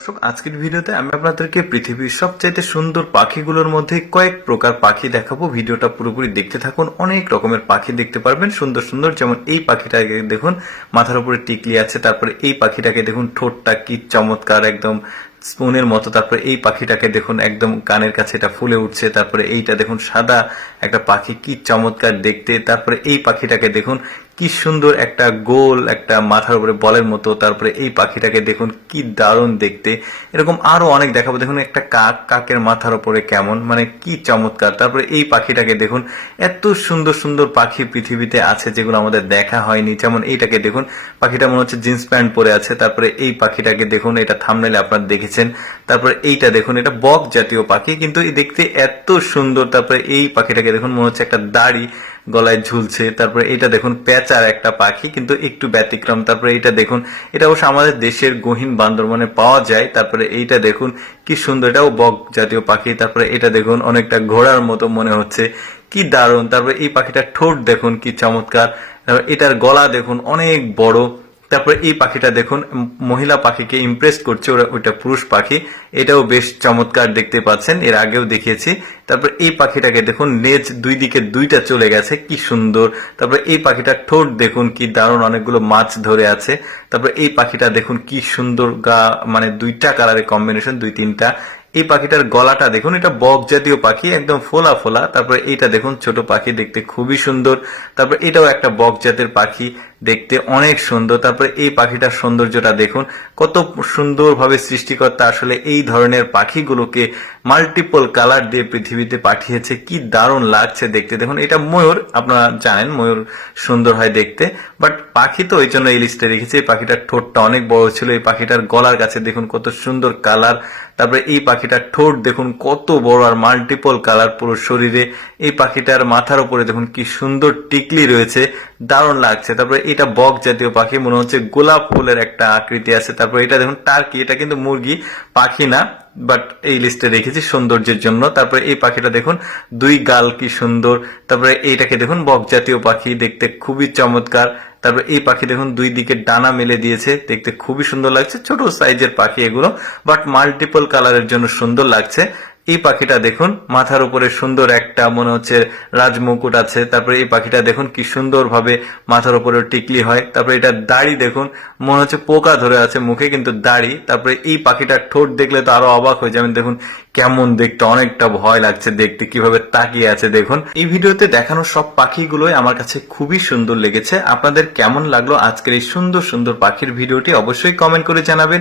দর্শক, আজকের ভিডিওতে আমি আপনাদেরকে পৃথিবীর সবচাইতে সুন্দর পাখিগুলোর মধ্যে কয়েক প্রকার পাখি দেখাবো। ভিডিওটা পুরোপুরি দেখতে থাকুন, অনেক রকমের পাখি দেখতে পারবেন। সুন্দর সুন্দর, যেমন এই পাখিটাকে দেখুন, মাথার উপরে টিকলি আছে, তারপরে এই পাখিটাকে দেখুন, ঠোঁটটা কি চমৎকার, একদম স্পুনের মতো, তারপরে এই পাখিটাকে দেখুন, একদম কানের কাছে এটা ফুলে উঠছে, তারপরে এইটা দেখুন, সাদা একটা পাখি কি চমৎকার দেখতে, তারপরে এই পাখিটাকে দেখুন কি সুন্দর একটা গোল, একটা মাথার উপরে বলের মতো, তারপরে এই পাখিটাকে দেখুন, কি দারুণ দেখতে। এরকম আরও অনেক দেখাবো। দেখুন, একটা কাক, কাকের মাথার উপরে কেমন মানে কি চমৎকার। তারপরে এই পাখিটাকে দেখুন, এত সুন্দর সুন্দর পাখি পৃথিবীতে আছে যেগুলো আমাদের দেখা হয়নি। যেমন এইটাকে দেখুন, পাখিটা মনে হচ্ছে জিন্স প্যান্ট পরে আছে। তারপরে এই পাখিটাকে দেখুন, এটা থামনেলে আপনার দেখেছেন। তারপরে এইটা দেখুন, এটা বক জাতীয় পাখি, কিন্তু দেখতে এত সুন্দর। তারপরে এই পাখিটাকে দেখুন, মনে হচ্ছে একটা দাড়ি। গলায় ঝুলছে, তারপরে এটা দেখুন পেঁচার একটা পাখি, কিন্তু একটু ব্যতিক্রম। তারপরে এটা দেখুন, এটা অবশ্য আমাদের দেশের গহীন বান্দরবনে পাওয়া যায়। তারপরে এইটা দেখুন, কি সুন্দর, এটাও বক জাতীয় পাখি। তারপরে এটা দেখুন, অনেকটা ঘোড়ার মতো মনে হচ্ছে। কি দারুণ! তারপরে এই পাখিটার ঠোঁট দেখুন, কি চমৎকার। এটার গলা দেখুন, অনেক বড়। তারপরে এই পাখিটা দেখুন মহিলা পাখিকে ইমপ্রেস করছে, ওরা ওইটা পুরুষ পাখি। এটাও বেশ চমৎকার দেখতে পাচ্ছেন, এর আগেও দেখিয়েছি। তারপর এই পাখিটাকে দেখুন লেজ দুই দিকে দুইটা চলে গেছে, কি সুন্দর। তারপরে এই পাখিটার ঠোঁট দেখুন, কি দারুণ অনেকগুলো মাছ ধরে আছে। তারপরে এই পাখিটা দেখুন, কি সুন্দর গা মানে দুইটা কালারের কম্বিনেশন দুই তিনটা। এই পাখিটার গলাটা দেখুন, এটা বক জাতীয় পাখি, একদম ফোলা ফোলা। তারপরে এইটা দেখুন, ছোট পাখি দেখতে খুবই সুন্দর। তারপরে এটাও একটা বক জাতের পাখি। দেখতে অনেক সুন্দর। তারপরে এই পাখিটার সৌন্দর্যটা দেখুন। কত সুন্দরভাবে সৃষ্টিকর্তা আসলে এই ধরনের পাখিগুলোকে মাল্টিপল কালার দিয়ে পৃথিবীতে পাঠিয়েছে। কি দারুণ লাগছে দেখতে। দেখুন, এটা ময়ূর। আপনারা জানেন, ময়ূর সুন্দর হয় দেখতে। বাট পাখি তো ওই জন্য এই লিস্টে রেখেছি। এই পাখিটার ঠোঁটটা অনেক বড় ছিল। এই পাখিটার গলার কাছে দেখুন কত সুন্দর কালার তারপরে এই পাখিটার ঠোঁট দেখুন কত বড় আর মাল্টিপল কালার পুরো শরীরে। এই পাখিটার মাথার উপরে দেখুন কি সুন্দর টিকলি রয়েছে, দারুণ লাগছে। তারপরে এটা বক জাতীয় পাখি, মনে হচ্ছে গোলাপ ফুলের একটা আকৃতি আছে। তারপরে এটা দেখুন টার্কি, এটা কিন্তু মুরগি, পাখি না। বাট এই লিস্টে রেখেছি সৌন্দর্যের জন্য। তারপরে এই পাখিটা দেখুন, দুই গাল কি সুন্দর। তারপরে এইটাকে দেখুন, বক জাতীয় পাখি, দেখতে খুবই চমৎকার। তারপরে এই পাখি দেখুন, দুই দিকে ডানা মেলে দিয়েছে, দেখতে খুবই সুন্দর লাগছে। ছোট সাইজের পাখি এগুলো বাট মাল্টিপল কালারের জন্য সুন্দর লাগছে। এই পাখিটা দেখুন, মাথার উপরে সুন্দর একটা মনে হচ্ছে রাজমুকুট আছে। তারপরে এই পাখিটা দেখুন কি সুন্দর ভাবে মাথার উপরে টিকলি হয়। তারপরে এটা দাড়ি দেখুন, মনে হচ্ছে পোকা ধরে আছে মুখে, কিন্তু দাড়ি। তারপরে এই পাখিটার ঠোঁট দেখলে তো আরও অবাক হয়ে যাবেন, দেখুন কেমন দেখতে, অনেকটা ভয় লাগছে দেখতে, কীভাবে তাকিয়ে আছে দেখুন। এই ভিডিওতে দেখানো সব পাখিগুলোই আমার কাছে খুবই সুন্দর লেগেছে। আপনাদের কেমন লাগল আজকের এই সুন্দর সুন্দর পাখির ভিডিওটি অবশ্যই কমেন্ট করে জানাবেন।